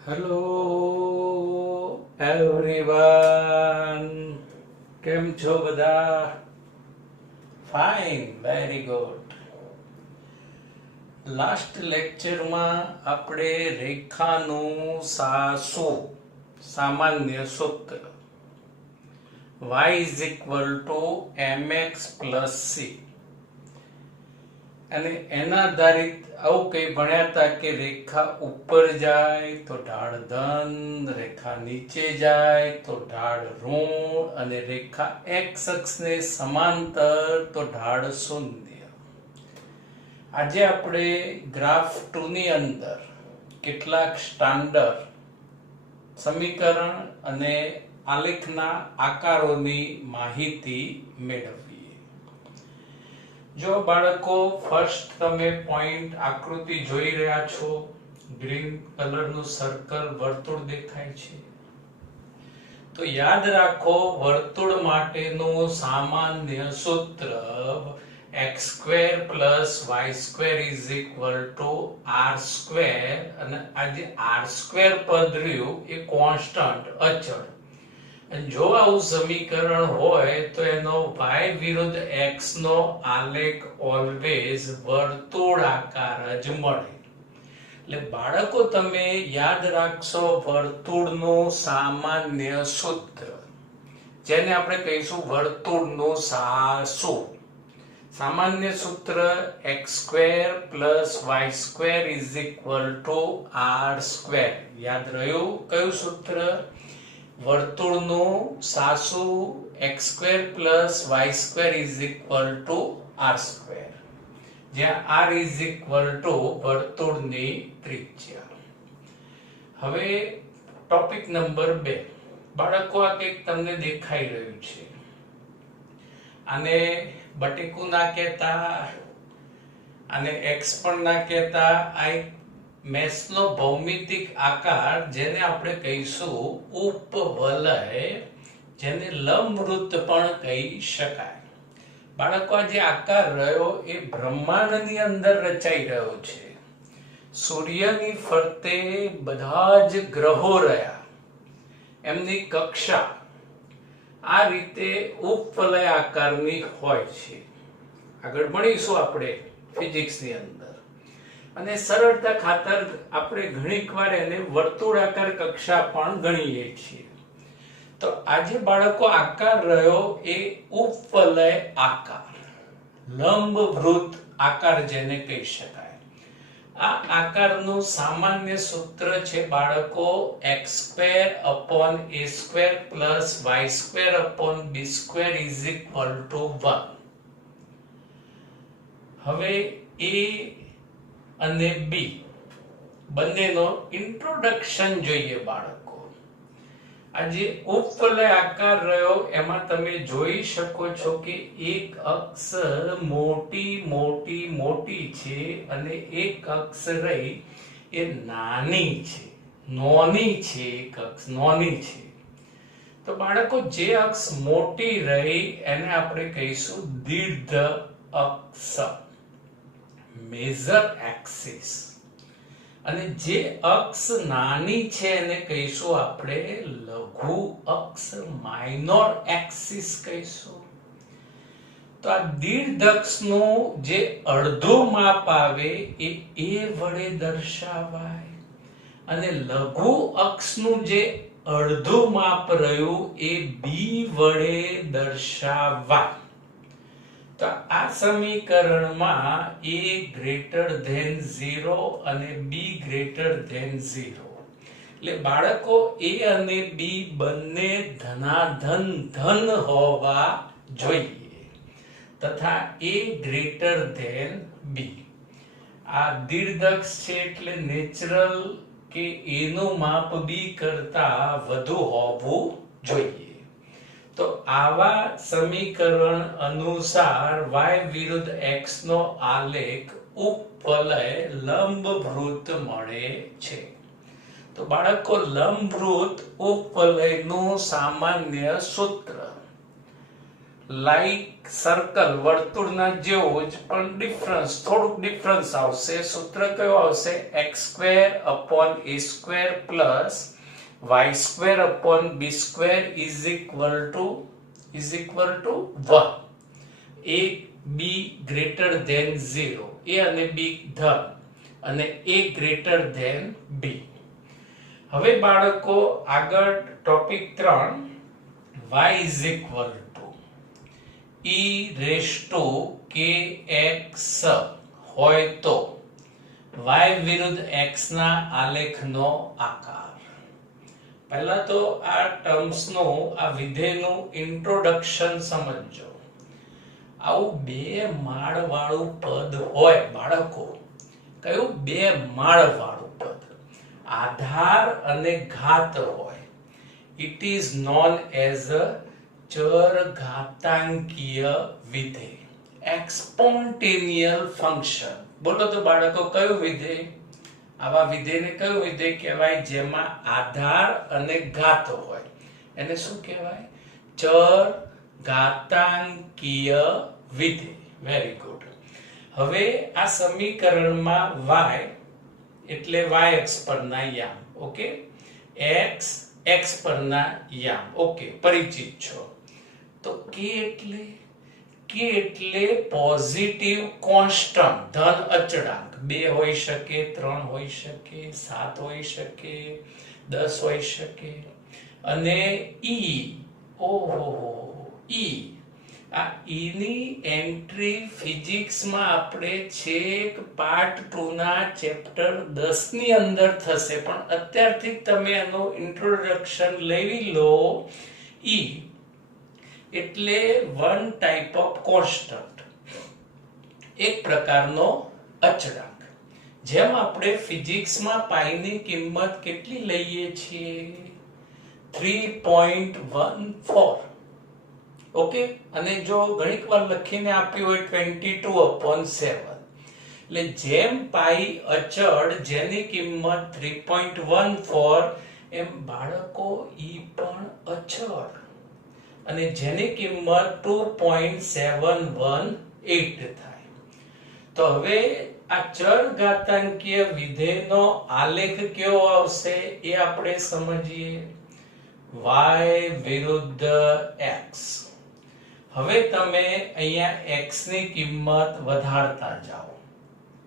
Hello everyone, કેમ છો બધા? Fine, very good. લાસ્ટ લેક્ચરમાં આપણે રેખાનું સામાન્ય સૂત્ર y is equal to mx plus c અને એના આધારિત આવું કઈ ભણ્યા હતા કે રેખા ઉપર જાય તો ઢાળ ધન, રેખા નીચે જાય તો ઢાળ ઋણ અને રેખા x અક્ષને સમાંતર તો ઢાળ શૂન્ય. આજે આપણે ગ્રાફ 2 ની અંદર કેટલાક સ્ટાન્ડર્ડ સમીકરણ અને આલેખના આકારોની માહિતી મેળવીએ. જો બાળકો, ફર્સ્ટ તમે પોઈન્ટ આકૃતિ જોઈ રહ્યા છો, ગ્રીન કલરનું સર્કલ વર્તુળ દેખાય છે. તો યાદ રાખો, વર્તુળ માટેનું સામાન્ય સૂત્ર x² + y² = r², અને આ જે r² પદ રહ્યું એ કોન્સ્ટન્ટ, અચળ. જો આવું સમીકરણ હોય તો એનો y વિરુદ્ધ x નો આલેખ ઓલવેઝ વર્તુળાકાર જ મળે. એટલે બાળકો, તમે યાદ રાખશો વર્તુળનું સામાન્ય સૂત્ર, જેને આપણે કહીશું વર્તુળનું સાસુ. સામાન્ય સૂત્ર x² + y² = r². યાદ રહ્યું? કયું સૂત્ર? વર્તુળનું સાસુ x² + y² = r², જ્યાં r = વર્તુળની ત્રિજ્યા. હવે ટોપિક નંબર 2. બાળકો, આ કંઈક તમને દેખાઈ રહ્યું છે. આને બટેકું ના કહેતા, આને x પણ ના કહેતા. આ મેષનો ભૌમિતિક આકાર, જેને આપણે કહીશું ઉપવલય, જેને લંબવૃત્ત પણ કહી શકાય. બાળકો, આ જે આકાર રહ્યો એ બ્રહ્માંડની અંદર રચાઈ રહ્યો છે. સૂર્યની ફરતે બધા જ ગ્રહો રહ્યા, એમની કક્ષા આ રીતે ઉપવલય આકારની હોય છે. આગળ ભણીશું આપણે ફિઝિક્સની અંદર. અને સરળતા ખાતર આપણે ઘણીક વાર એને વર્તુળાકાર કક્ષા પણ ગણીએ છીએ. તો આજે બાળકો આકાર રહ્યો એ ઉપવલય આકાર, લંબવૃત્ત આકાર જેને કહી શકાય. આ આકારનું સામાન્ય સૂત્ર છે બાળકો x² / a² + y² / b² = 1. હવે a અને b બંનેનો ઇન્ટ્રોડક્શન જોઈએ બાળકો. આ જે ઉપવલય આકાર રહ્યો એમાં તમે જોઈ શકો છો કે એક અક્ષ મોટી છે અને એક અક્ષ રહી એ નાની છે, નોની છે. એક અક્ષ નોની છે. તો બાળકો, જે અક્ષ મોટી રહી એને આપણે કહીશું દીર્ઘ અક્ષ, મેજર એક્સિસ. અને જે અક્ષ નાની છે એને કહીશું આપણે લઘુ અક્ષ, માઇનોર એક્સિસ કહીશું. તો આ દીર્ઘ અક્ષનું જે અડધું માપ આવે એ a વડે દર્શાવાય, અને લઘુ અક્ષનું જે અડધું માપ રહ્યું એ b વડે દર્શાવાય. તો આ સમીકરણમાં a > 0 અને b > 0. એટલે બાળકો, a અને b બંને ધન હોવા જોઈએ, તથા a > b. આ દીર્ઘ અક્ષ છે એટલે નેચરલ કે a નું માપ b કરતા વધુ હોવું જોઈએ. તો આવા સમીકરણ અનુસાર y વિરુદ્ધ x નો આલેખ ઉપવલય લંબવૃત્ત મળે છે. તો બાળકો, લંબવૃત્ત ઉપવલયનું સામાન્ય સૂત્ર લાઈક સર્કલ વર્તુળના જેવો જ પણ ડિફરન્સ થોડુંક ડિફરન્સ આવશે. સૂત્ર કયું આવશે? x² upon a² plus y² upon b² is equal to 1. a b greater than 0, a અને b ધન અને a greater than b. હવે બાળકો આગળ topic 3 y is equal to e raised to kx હોય તો y વિરુદ્ધ x ના આલેખનો આકાર. પહેલા તો આ ટર્મ્સ નું આ વિધેયનું ઇન્ટ્રોડક્શન સમજો. આવું બે માળ વાળું પદ હોય બાળકો, કયું? બે માળ વાળું પદ, આધાર અને ઘાત હોય. It is known as a ચર ઘાતાંકીય વિધેય, એક્સપોન્ટેનિયલ ફંક્શન. બોલો તો બાળકો કયું વિધેય? આવા વિધેયને કયું વિધેય કહેવાય? જેમાં આધાર અને ઘાત હોય. એને શું કહેવાય? ચર ઘાતાંકીય વિધેય. Very good. હવે આ સમીકરણમાં y એટલે y અક્ષ પરના યામ, ઓકે, x પરના યામ, ઓકે, પરિચિત છો. તો k એટલે પોઝિટિવ કોન્સ્ટન્ટ, ધન અચળાંક. 2 હોઈ શકે, 3 હોઈ શકે, 7 હોઈ શકે, 10 હોઈ શકે. અને e, ઓહો, e, આ e ની એન્ટ્રી ફિઝિક્સમાં આપણે છેક પાર્ટ 2 ના ચેપ્ટર 10 ની અંદર થશે, પણ અત્યારથી તમે એનું ઇન્ટ્રોડક્શન લઈ લો. e એટલે વન ટાઈપ ઓફ કોન્સ્ટન્ટ, એક પ્રકારનો અચળાંક. જેમ આપણે ફિઝિક્સમાં પાઈની કિંમત કેટલી લઈએ છીએ? 3.14, ઓકે. અને જો ઘણીક વાર લખીને આપ્યું હોય 22/7, એટલે જેમ પાઈ અચળ જેની કિંમત 3.14, એમ બાળકો ઈ પણ અચળ અને જેની કિંમત 2.718 થાય. તો હવે આ ચર ઘાતાંકીય વિધેયનો આલેખ કેવો આવશે એ આપણે સમજીએ. y વિરુદ્ધ x. હવે તમે અહીંયા x ની કિંમત વધારતા જાઓ.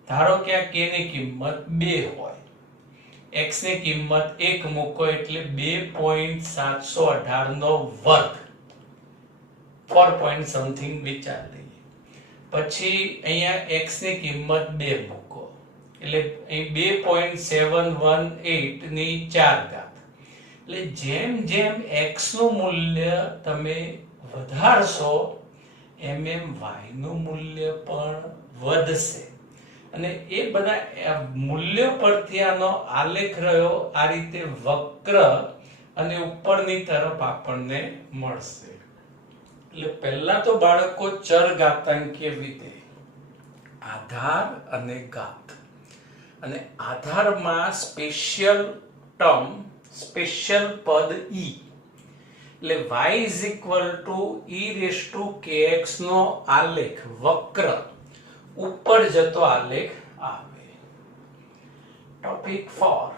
ધારો કે આ k ની કિંમત 2 હોય, x ની કિંમત 1 મૂકો એટલે 2.718 નો વર્ગ, 4 point something વિચાર લઈએ. પછી અહીંયા x ની કિંમત 2 મૂકો એટલે અહીં 2.718 ની 4 ઘાત. એટલે જેમ જેમ x નું મૂલ્ય તમે વધારશો એમ y નું મૂલ્ય પણ વધશે. અને એ બધા મૂલ્ય પરથી આનો આલેખ રહ્યો આ રીતે વક્ર અને ઉપરની તરફ આપણને મળશે. એટલે પહેલા તો બાળકો ચર ઘાતાંકીય વિધેય, આધાર અને ઘાત. અને આધારમાં સ્પેશિયલ ટર્મ, સ્પેશિયલ પદ e, એટલે y is equal to e raised to kx નો આલેખ વક્ર ઉપર જતો આલેખ આવે. Topic 4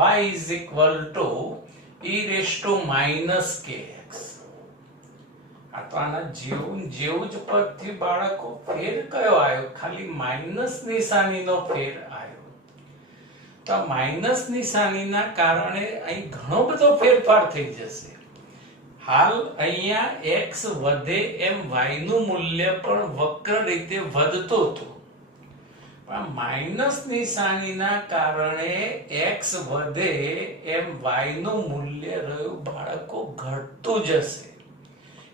y is equal to e raised to minus kx. આ તો આના જેવું જ પરથી બાળકો ફેર કયો આવ્યો? ખાલી માઇનસ નિશાનીનો ફેર આવ્યો. તો આ માઇનસ નિશાનીના કારણે અહીં ઘણો બધો ફેરફાર થઈ જશે. હાલ અહીંયા x વધે એમ y નું મૂલ્ય પણ વક્ર રીતે વધતું હતું, પણ માઇનસ નિશાનીના કારણે x વધે એમ y નું મૂલ્ય રહ્યું બાળકો ઘટતું જશે.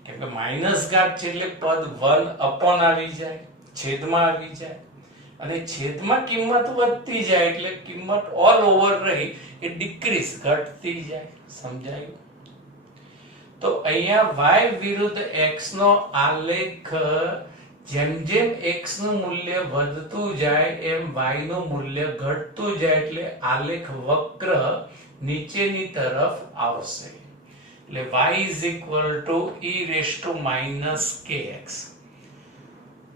કેમ કે માઇનસ ઘાત છે એટલે પદ 1 અપોન આવી જાય, છેદમાં આવી જાય, અને છેદમાં કિંમત વધતી જાય એટલે કિંમત ઓલ ઓવર રહી એ ડિક્રીઝ, ઘટતી જાય. સમજાયું? તો અહીંયા y વિરુદ્ધ x નો આલેખ જેમ જેમ x નું મૂલ્ય વધતું જાય એમ y નું મૂલ્ય ઘટતું જાય, એટલે આલેખ વક્ર નીચેની તરફ આવશે. એટલે y is equal to e raised to minus kx.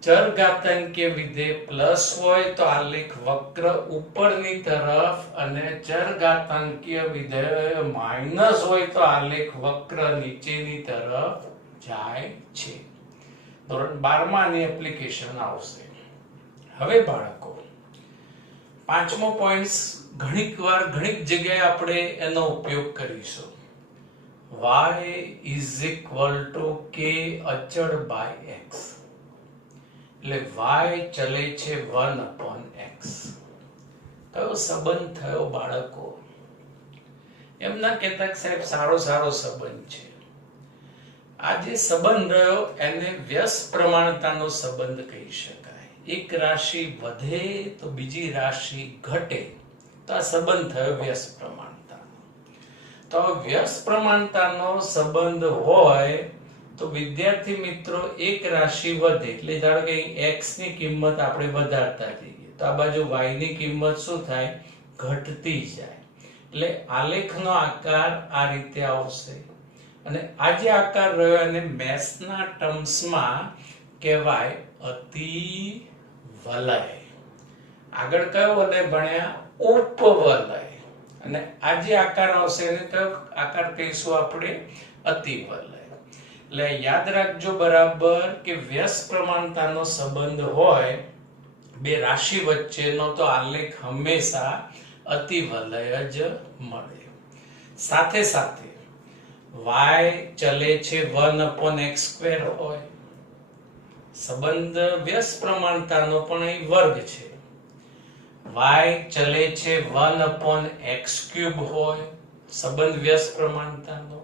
ચર ઘાતાંકીય વિધેય પ્લસ હોય તો આલેખ વક્ર ઉપરની તરફ અને ચર ઘાતાંકીય વિધેય માઇનસ હોય તો આલેખ વક્ર નીચેની તરફ જાય છે. ધોરણ 12 માં આની એપ્લિકેશન આવશે. હવે બાળકો પાંચમો પોઈન્ટ ઘણીક જગ્યાએ આપણે એનો ઉપયોગ કરીશું. y is equal to k અચળ by x. એટલે y ચલે છે 1 upon x. કયો સંબંધ થયો બાળકો? એમ ના કહેતા કે સાહેબ સારો સંબંધ છે. આ જે સંબંધ રહ્યો એને વ્યસ્ત પ્રમાણતાનો સંબંધ કહી શકાય. એક રાશિ વધે તો બીજી રાશિ ઘટે તો આ સંબંધ થયો વ્યસ્ત પ્રમાણતાનો. તો વ્યસ્ત પ્રમાણતાનો સંબંધ હોય તો વિદ્યાર્થી મિત્રો એક રાશિ વધે એટલે ધારો કે x ની કિંમત આપણે વધારતા જઈએ તો આ બાજુ y ની કિંમત શું થાય? ઘટતી જાય. એટલે આલેખનો આકાર આ રીતે આવશે અને આ જે આકાર રહ્યો એને મેથ્સના ટર્મ્સમાં કહેવાય અતિવલય. આગળ કયો વલય ભણ્યા? ઉપવલય. અને આ જે આકાર આવશે એને કયો આકાર કહીશું આપણે? અતિવલય. એટલે યાદ રાખજો બરાબર કે વ્યસ્ત પ્રમાણતાનો સંબંધ હોય બે રાશિ વચ્ચેનો તો આલેખ હંમેશા અતિવલય જ મળે. સાથે સાથે y ચલે છે 1 upon x square હોય. સંબંધ વ્યસ્ત પ્રમાણતાનો પણ અહીં વર્ગ છે. y ચલે છે 1 upon x cube હોય. સંબંધ વ્યસ્ત પ્રમાણતાનો.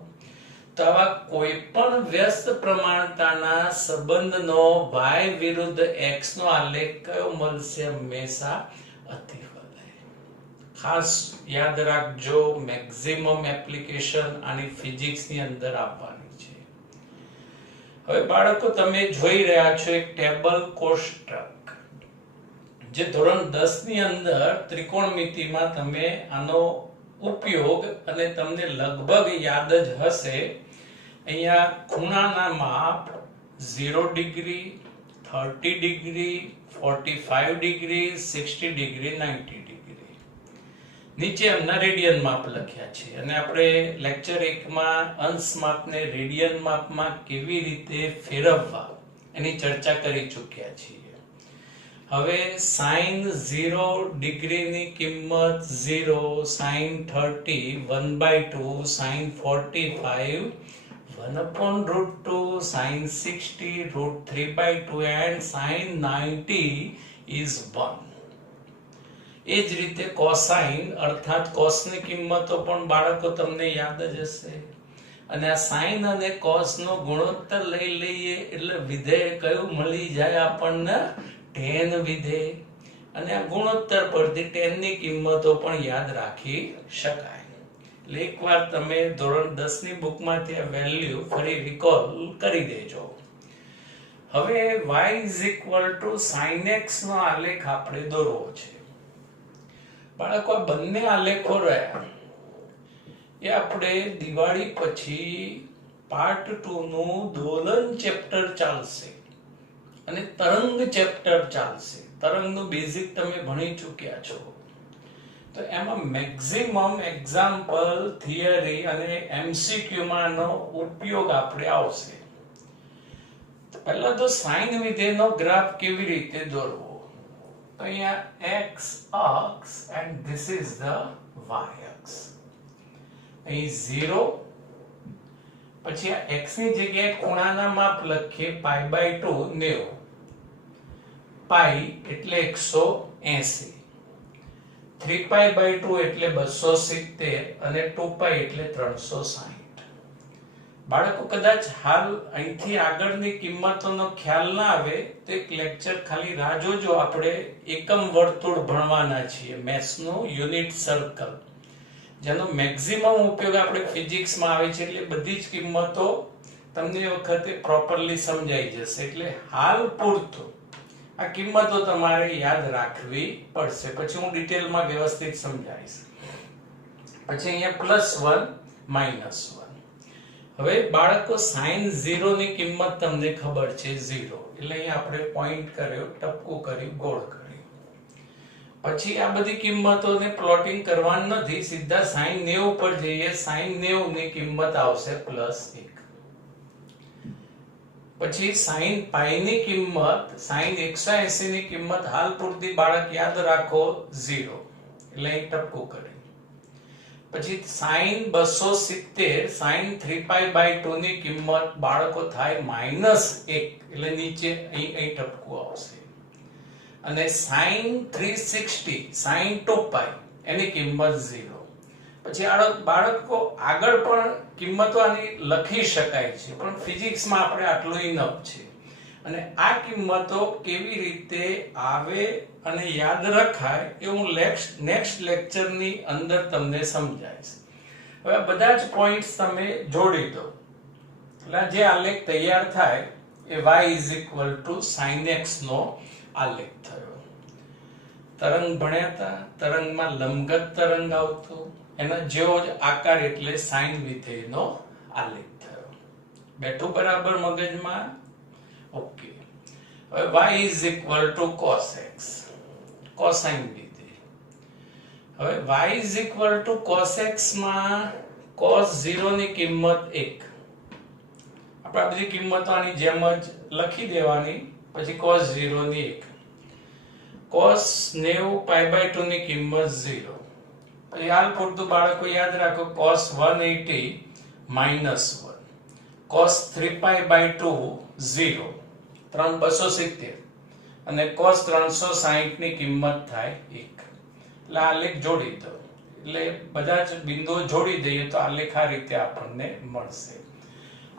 તો આવા કોઈ પણ વ્યસ્ત પ્રમાણતાના સંબંધનો y વિરુદ્ધ x નો આલેખ કયો મળશે? હંમેશા અતિવલય. ખાસ યાદ રાખજો, મેક્સિમમ એપ્લિકેશન આની ફિઝિક્સ ની અંદર આવવાની છે. હવે બાળકો તમે જોઈ રહ્યા છો એક ટેબલ કોષ્ટક જે ધોરણ 10 ની અંદર ત્રિકોણમિતિમાં તમે આનો ઉપયોગ અને તમને લગભગ યાદ જ હશે. અહીંયા ખૂણાના માપ 0 degree, 30 degree, 45 degree, 60 degree, 90 degree. નીચે એમના રેડિયન માપ લખ્યા છે અને આપણે લેક્ચર 1 માં અંશ માપને રેડિયન માપમાં કેવી રીતે ફેરવવા એની ચર્ચા કરી ચૂક્યા છીએ. હવે sin 0 ડિગ્રીની કિંમત 0, sin 30 1/2, sin 45 1 upon √2, sin 60 √3/2 and sin 90 is 1. એ જ રીતે cosine અર્થાત cos ની કિંમતો પણ બાળકો તમને યાદ જ હશે. અને આ sin અને cos નો ગુણોત્તર લઈ લઈએ એટલે વિધેય કયું મળી જાય આપણને? tan વિધેય. અને આ ગુણોત્તર પરથી tan ની કિંમતો પણ યાદ રાખી શકાય. એટલે એકવાર તમે ધોરણ 10 ની બુકમાંથી આ વેલ્યુ ફરી રિકોલ કરી દેજો. હવે y is equal to sin x નો આલેખ આપણે દોરવો છે. બાળકો આ બંને આલેખો રહ્યા એ આપણે દિવાળી પછી પાર્ટ 2 નું દોલન ચેપ્ટર ચાલશે અને તરંગ ચેપ્ટર ચાલશે. તરંગનું બેઝિક તમે ભણી ચૂક્યા છો. તો એમાં મેક્સિમમ એક્ઝામ્પલ, થિયરી અને એમસીક્યુ માંનો ઉપયોગ આપણે આવશે. પહેલા તો સાઇન વિધેયનો ગ્રાફ કેવી રીતે દોરવો? તો અહીંયા x અક્ષ and this is the y અક્ષ. અહીં 0 પછી આ x ની જગ્યાએ ખૂણાના માપ લખીએ π/2 90. પાઈ એટલે 180, 3π/2 એટલે 270 અને 2π એટલે 360. બાળકો કદાચ હાલ અહીંથી આગળની કિંમતોનો ખ્યાલ ના આવે તો એક લેક્ચર ખાલી રાહ જોજો. આપણે એકમ વર્તુળ ભણવાના છીએ, મેથ્સનું યુનિટ સર્કલ, જેનો મેક્સિમમ ઉપયોગ આપણે ફિઝિક્સમાં આવે છે. એટલે બધી જ કિંમતો તમને વખતે પ્રોપરલી સમજાઈ જશે. એટલે હાલ પૂરતું આ કિંમતો તમારે યાદ રાખવી પડશે. પછી હું ડિટેલમાં વ્યવસ્થિત સમજાવીશ. પછી અહીંયા +1 -1 હવે બાળકો sin 0 ની કિંમત તમને ખબર છે 0, એટલે અહીં આપણે પોઈન્ટ કર્યો, ટપકું કર્યું, ગોળ કર્યું. પછી આ બધી કિંમતોને પ્લોટિંગ કરવાની નથી, સીધા sin 90 પર જઈએ. sin 90 ની કિંમત આવશે +1. પછી sin પાઈ ની કિંમત, sin 180 ની કિંમત હાલ પૂરતી બાળક યાદ રાખો 0, એટલે અહીં ટપકું કર્યું. પછી sin 270, sin 3π/2 ની કિંમત બાળકો થાય -1, એટલે નીચે અહીં ટપકું આવશે. અને sin 360, sin 2π એની કિંમત 0. પછી બાળકો આગળ પણ કિંમતો આની લખી શકાય છે, પણ ફિઝિક્સમાં આપણે આટલું ઇનફ છે. અને આ કિંમતો કેવી રીતે આવે અને યાદ રખાય એ હું નેક્સ્ટ લેક્ચરની અંદર તમને સમજાવીશ. હવે બધા જ પોઈન્ટ્સ તમે જોડી દો, એટલે જે આલેખ તૈયાર થાય એ y sin x નો આલેખ થયો. તરંગ ભણ્યા હતા, તરંગમાં લંબગત તરંગ આવતો, એના જેવો જ આકાર એટલે સાઇન વિધેયનો આલેખ થયો. બેઠું બરાબર મગજમાં? ઓકે. હવે y cos x, કોસાઇન વિધેય. હવે y cos x માં cos 0 ની કિંમત 1. આપણે બધી કિંમતો આની જેમ જ લખી દેવાની. પછી cos 0 ની 1, cos 90π/2 ની કિંમત 0. પછી હાલ પૂરતું બાળકો યાદ રાખો, cos 180 -1, cos 3π/2 0, 270, અને cos 360 ની કિંમત થાય 1. એટલે આલેખ જોડી દો, એટલે બધા જ બિંદુઓ જોડી દઈએ તો આલેખ આ રીતે આપણને મળશે.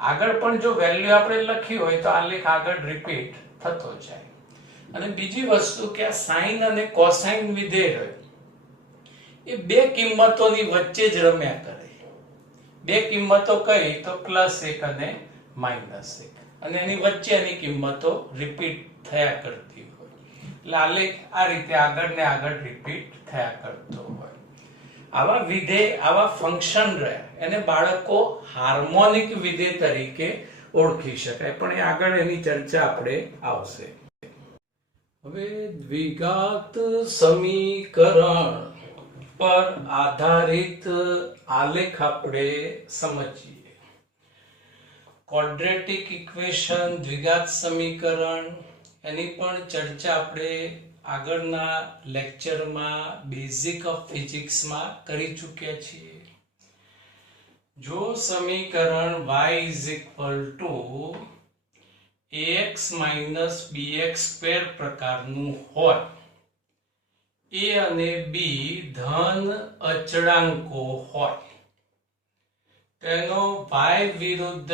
આગળ પણ જો વેલ્યુ આપણે લખી હોય તો આલેખ આગળ રિપીટ થતો જાય. અને બીજી વસ્તુ કે આ સાઇન અને કોસાઇન વિધેય એ બે કિંમતોની વચ્ચે જ રમ્યા કરે. બે કિંમતો કઈ તો +1 અને -1, અને એની વચ્ચેની કિંમતો રિપીટ થયા કરતી હોય. એટલે આલેખ આ રીતે આગળ ને આગળ રિપીટ થયા કરતો હોય. આવા વિધેય, આવા ફંક્શન રહે એને બાળકો હાર્મોનિક વિધેય તરીકે ઓળખી શકાય, પણ એ આગળ એની ચર્ચા આપણે આવશે. હવે દ્વિઘાત સમીકરણ પર આધારિત આલેખ આપણે સમજીએ. ક્વોડ્રેટિક ઇક્વેશન, દ્વિઘાત સમીકરણ, એની પણ ચર્ચા આપણે આગળના લેક્ચરમાં બેઝિક ઓફ ફિઝિક્સમાં કરી ચૂક્યા છીએ. જો સમીકરણ y ax bx² પ્રકારનું હોય, a અને b ધન અચળાંકો હોય, તેનો y વિરુદ્ધ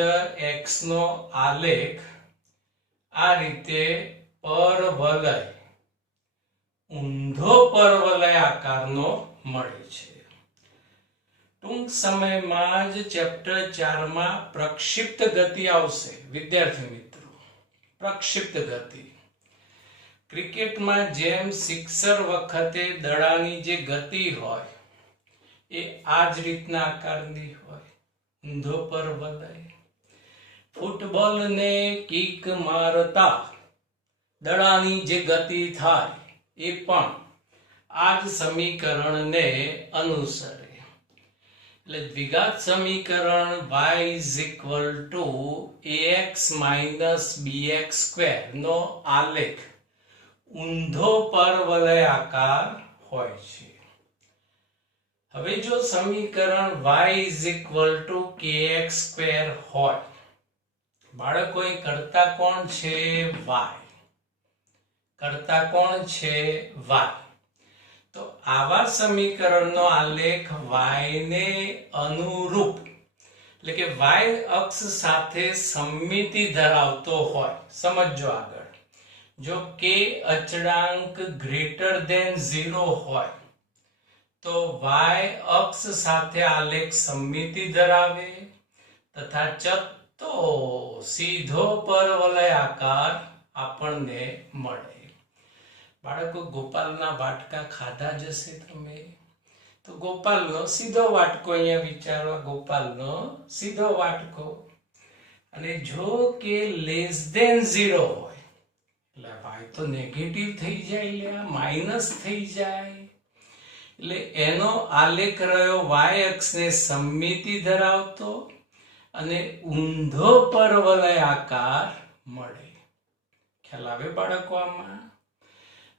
x નો આલેખ આ રીતે પરવલય, ઊંધો પરવલય આકારનો મળે છે. ટૂંક સમયમાં જ ચેપ્ટર 4 માં પ્રક્ષિપ્ત ગતિ આવશે. વિદ્યાર્થી મિત્રો, પ્રક્ષિપ્ત ગતિ ક્રિકેટમાં જેમ સિક્સર વખતે દડાની જે ગતિ હોય એ આ જ રીતના આકારની હોય, ઊંધો પરવલય. ફૂટબોલને કિક મારતા દડાની જે ગતિ થાય એ પણ આ જ સમીકરણને અનુસરે. એટલે દ્વિઘાત સમીકરણ y ax bx² નો આલેખ ઊંધો પરવલય આકાર હોય છે. હવે જો સમીકરણ y kx² હોય, બાળકો અહીં કરતા કોણ છે? y. કરતા કોણ છે? y. તો આવા સમીકરણનો આલેખ y ને અનુરૂપ, એટલે કે y અક્ષ સાથે સમમિતિ ધરાવતો હોય. સમજો આગળ, જો k અચળાંક > 0 હોય તો y અક્ષ સાથે આલેખ સમમિતિ ધરાવે તથા ચત્તો સીધો પરવલય આકાર આપણને મળે. બાળકો, ગોપાલના વાટકા ખાધા જશે તમે? તો ગોપાલનો સીધો વાટકો અહીંયા વિચારવા, ગોપાલનો સીધો વાટકો. અને જો કે લેસ ધેન 0 હોય એટલે ભાઈ તો નેગેટિવ થઈ જાય, એટલે માઇનસ થઈ જાય. એટલે એનો આલેખ રહ્યો y અક્ષને સમમિતિ ધરાવતો અને ઊંધો પરવલય આકાર મળે. ખ્યાલ આવે બાળકો આમાં?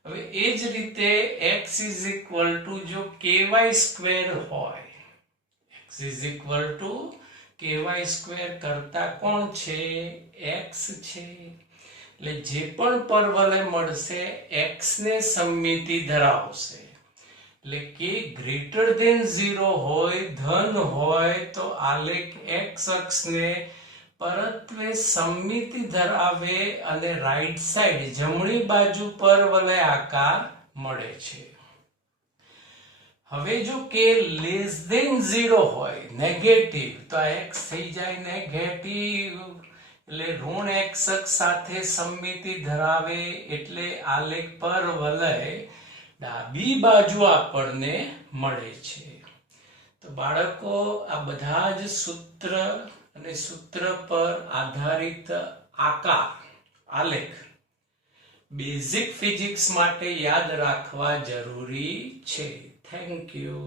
હવે એ જ રીતે x ઇઝ ઇક્વલ ટુ જો ky સ્ક્વેર હોય, x is equal to ky square કરતા કોણ છે? x છે. એટલે જે પણ પરવલય મળશે x ને સમમિતિ ધરાવશે. એટલે કે ગ્રેટર ધેન 0 હોય, ધન હોય તો આલેખ x અક્ષને પરત્વે સમમિતિ ધરાવે અને રાઈટ સાઈડ જમણી બાજુ પરવલય આકાર મળે છે. હવે જો કે લેસ ધેન 0 હોય, નેગેટિવ, તો આ x થઈ જાય નેગેટિવ. એટલે ઋણ x અક્ષ સાથે સમમિતિ ધરાવે એટલે આલેખ પરવલય ડાબી બાજુ આપણને મળે છે. તો બાળકો આ બધા જ સૂત્ર અને સૂત્ર પર આધારિત આકાર, આલેખ બેઝિક ફિઝિક્સ માટે યાદ રાખવા જરૂરી છે. Thank you.